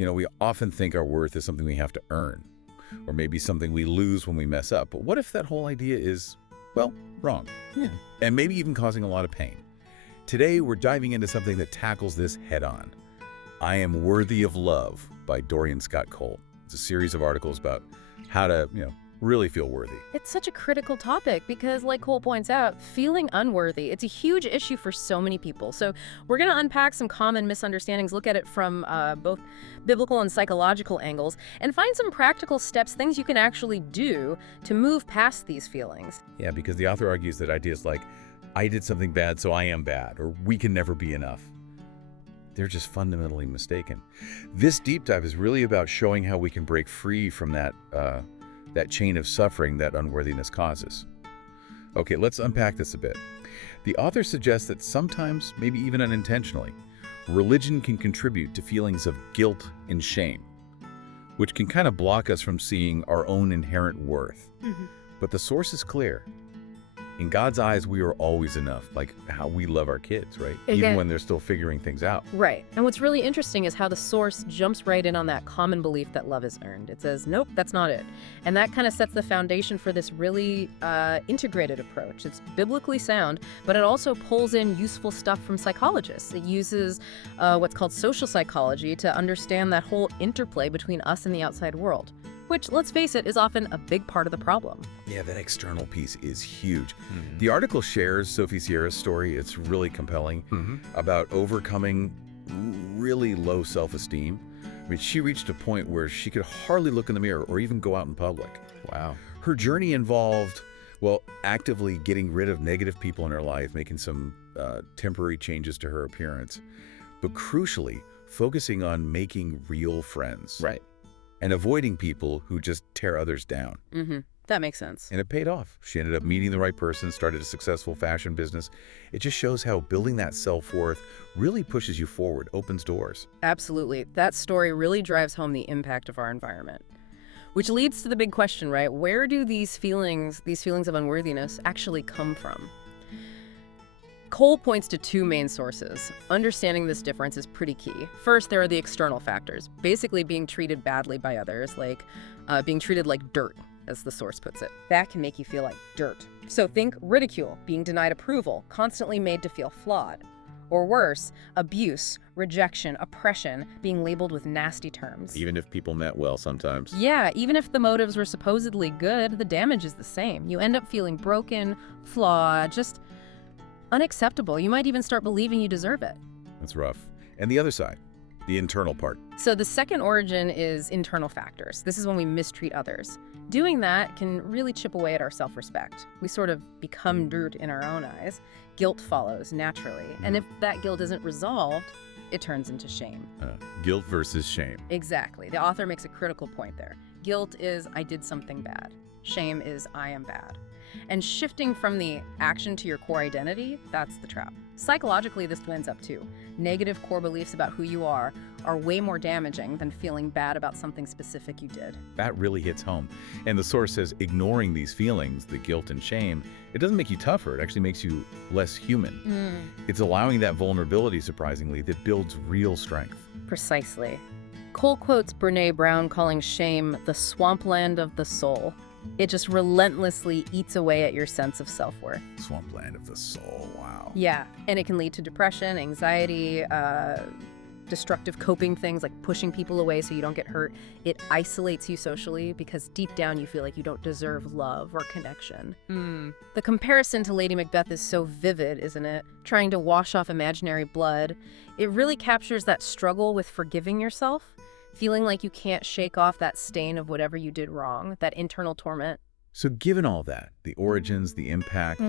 We often think our worth is something we have to earn, or maybe something we lose when we mess up. But what if that whole idea is, well, wrong? Yeah. And maybe even causing a lot of pain. Today, we're diving into something that tackles this head-on. I Am Worthy of Love by Dorian Scott Cole. It's a series of articles about how to, really feel worthy. It's such a critical topic because, like Cole points out, feeling unworthy, it's a huge issue for so many people. So we're going to unpack some common misunderstandings, look at it from both biblical and psychological angles, and find some practical steps, things you can actually do to move past these feelings. Yeah, because the author argues that ideas like, I did something bad, so I am bad, or we can never be enough, they're just fundamentally mistaken. This deep dive is really about showing how we can break free from that chain of suffering that unworthiness causes. Okay, let's unpack this a bit. The author suggests that sometimes, maybe even unintentionally, religion can contribute to feelings of guilt and shame, which can kind of block us from seeing our own inherent worth. But the source is clear. In God's eyes, we are always enough, like how we love our kids, right? Even when they're still figuring things out. Right. And what's really interesting is how the source jumps right in on that common belief that love is earned. It says, nope, that's not it. And that kind of sets the foundation for this really integrated approach. It's biblically sound, but it also pulls in useful stuff from psychologists. It uses what's called social psychology to understand that whole interplay between us and the outside world, which, let's face it, is often a big part of the problem. Yeah, that external piece is huge. The article shares Sophie Sierra's story. It's really compelling about overcoming really low self-esteem. I mean, she reached a point where she could hardly look in the mirror or even go out in public. Wow. Her journey involved, well, actively getting rid of negative people in her life, making some temporary changes to her appearance, but crucially, focusing on making real friends. Right. And avoiding people who just tear others down. That makes sense. And it paid off. She ended up meeting the right person, started a successful fashion business. It just shows how building that self-worth really pushes you forward, opens doors. Absolutely. That story really drives home the impact of our environment. Which leads to the big question, right? Where do these feelings of unworthiness actually come from? Cole points to two main sources. Understanding this difference is pretty key. First, there are the external factors, basically being treated badly by others, like being treated like dirt, as the source puts it. That can make you feel like dirt. So think ridicule, being denied approval, constantly made to feel flawed. Or worse, abuse, rejection, oppression, being labeled with nasty terms. Even if people meant well sometimes. Yeah, even if the motives were supposedly good, the damage is the same. You end up feeling broken, flawed, just unacceptable. You might even start believing you deserve it. That's rough. And the other side, the internal part. So the second origin is internal factors. This is when we mistreat others. Doing that can really chip away at our self-respect. We sort of become dirt in our own eyes. Guilt follows naturally. And if that guilt isn't resolved, it turns into shame. Guilt versus shame. Exactly. The author makes a critical point there. Guilt is, I did something bad. Shame is, I am bad. And shifting from the action to your core identity, that's the trap. Psychologically, this blends up too. Negative core beliefs about who you are way more damaging than feeling bad about something specific you did. That really hits home. And the source says ignoring these feelings, the guilt and shame, it doesn't make you tougher. It actually makes you less human. It's allowing that vulnerability, surprisingly, that builds real strength. Precisely. Cole quotes Brené Brown calling shame the swampland of the soul. It just relentlessly eats away at your sense of self-worth. Swampland of the soul, wow. Yeah, and it can lead to depression, anxiety, destructive coping things like pushing people away so you don't get hurt. It isolates you socially because deep down you feel like you don't deserve love or connection. The comparison to Lady Macbeth is so vivid, isn't it? Trying to wash off imaginary blood. It really captures that struggle with forgiving yourself. Feeling like you can't shake off that stain of whatever you did wrong, that internal torment. So given all that, the origins, the impact,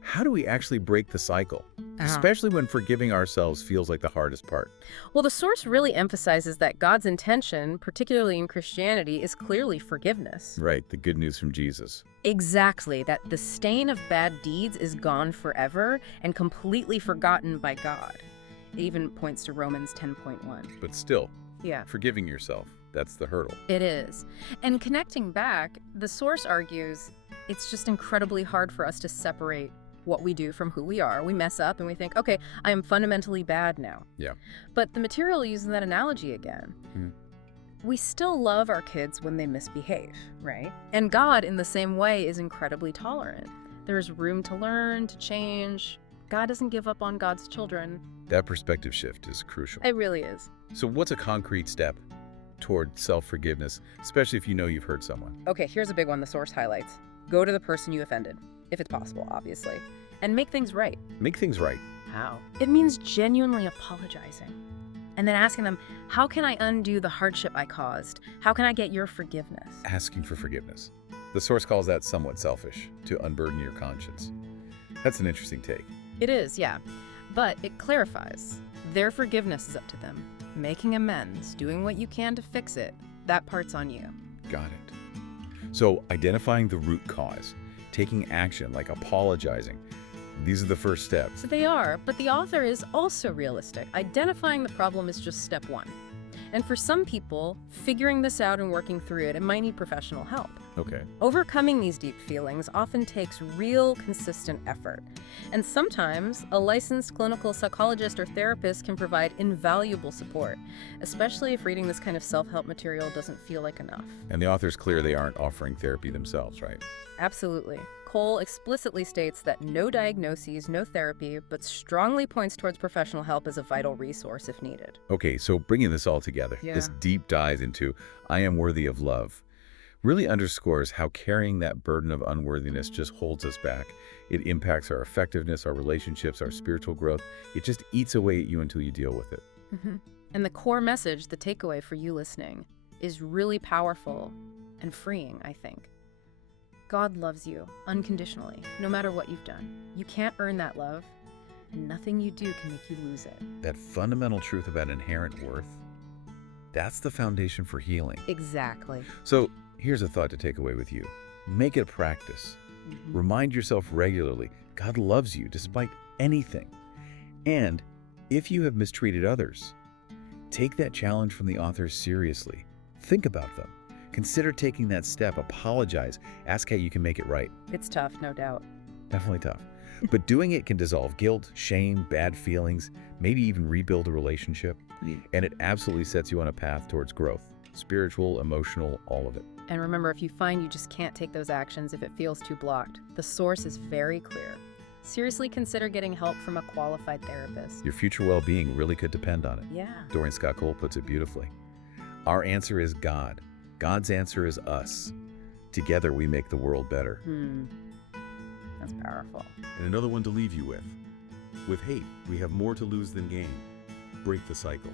how do we actually break the cycle? Especially when forgiving ourselves feels like the hardest part. Well, the source really emphasizes that God's intention, particularly in Christianity, is clearly forgiveness. Right, the good news from Jesus. Exactly, that the stain of bad deeds is gone forever and completely forgotten by God. It even points to Romans 10:1. But still, Yeah. forgiving yourself, that's the hurdle. It is. And connecting back, the source argues it's just incredibly hard for us to separate what we do from who we are. We mess up and we think, okay, I am fundamentally bad now. Yeah. But the material using that analogy again, we still love our kids when they misbehave, right? And God, in the same way, is incredibly tolerant. There's room to learn, to change. God doesn't give up on God's children. That perspective shift is crucial. It really is. So what's a concrete step toward self-forgiveness, especially if you know you've hurt someone? Okay, here's a big one the source highlights. Go to the person you offended, if it's possible, obviously, and make things right. Make things right. How? It means genuinely apologizing. And then asking them, how can I undo the hardship I caused? How can I get your forgiveness? Asking for forgiveness. The source calls that somewhat selfish, to unburden your conscience. That's an interesting take. It is, yeah. But it clarifies. Their forgiveness is up to them. Making amends, doing what you can to fix it, that part's on you. Got it. So identifying the root cause, taking action like apologizing, these are the first steps. So they are, but the author is also realistic. Identifying the problem is just step one. And for some people, figuring this out and working through it might need professional help. Okay. Overcoming these deep feelings often takes real, consistent effort. And sometimes, a licensed clinical psychologist or therapist can provide invaluable support, especially if reading this kind of self-help material doesn't feel like enough. And the author's clear they aren't offering therapy themselves, right? Absolutely. Cole explicitly states that no diagnoses, no therapy, but strongly points towards professional help as a vital resource if needed. Okay, so bringing this all together, this deep dive into I am worthy of love, really underscores how carrying that burden of unworthiness just holds us back. It impacts our effectiveness, our relationships, our spiritual growth. It just eats away at you until you deal with it. And the core message, the takeaway for you listening, is really powerful and freeing, I think. God loves you unconditionally, no matter what you've done. You can't earn that love, and nothing you do can make you lose it. That fundamental truth about inherent worth, that's the foundation for healing. Exactly. So here's a thought to take away with you. Make it a practice. Remind yourself regularly, God loves you despite anything. And if you have mistreated others, take that challenge from the author seriously. Think about them. Consider taking that step, apologize, ask how you can make it right. It's tough, no doubt. Definitely tough. But doing it can dissolve guilt, shame, bad feelings, maybe even rebuild a relationship. And it absolutely sets you on a path towards growth. Spiritual, emotional, all of it. And remember, if you find you just can't take those actions if it feels too blocked, the source is very clear. Seriously consider getting help from a qualified therapist. Your future well-being really could depend on it. Yeah. Dorian Scott Cole puts it beautifully. Our answer is God. God's answer is us. Together we make the world better. That's powerful. And another one to leave you with. With hate, we have more to lose than gain. Break the cycle.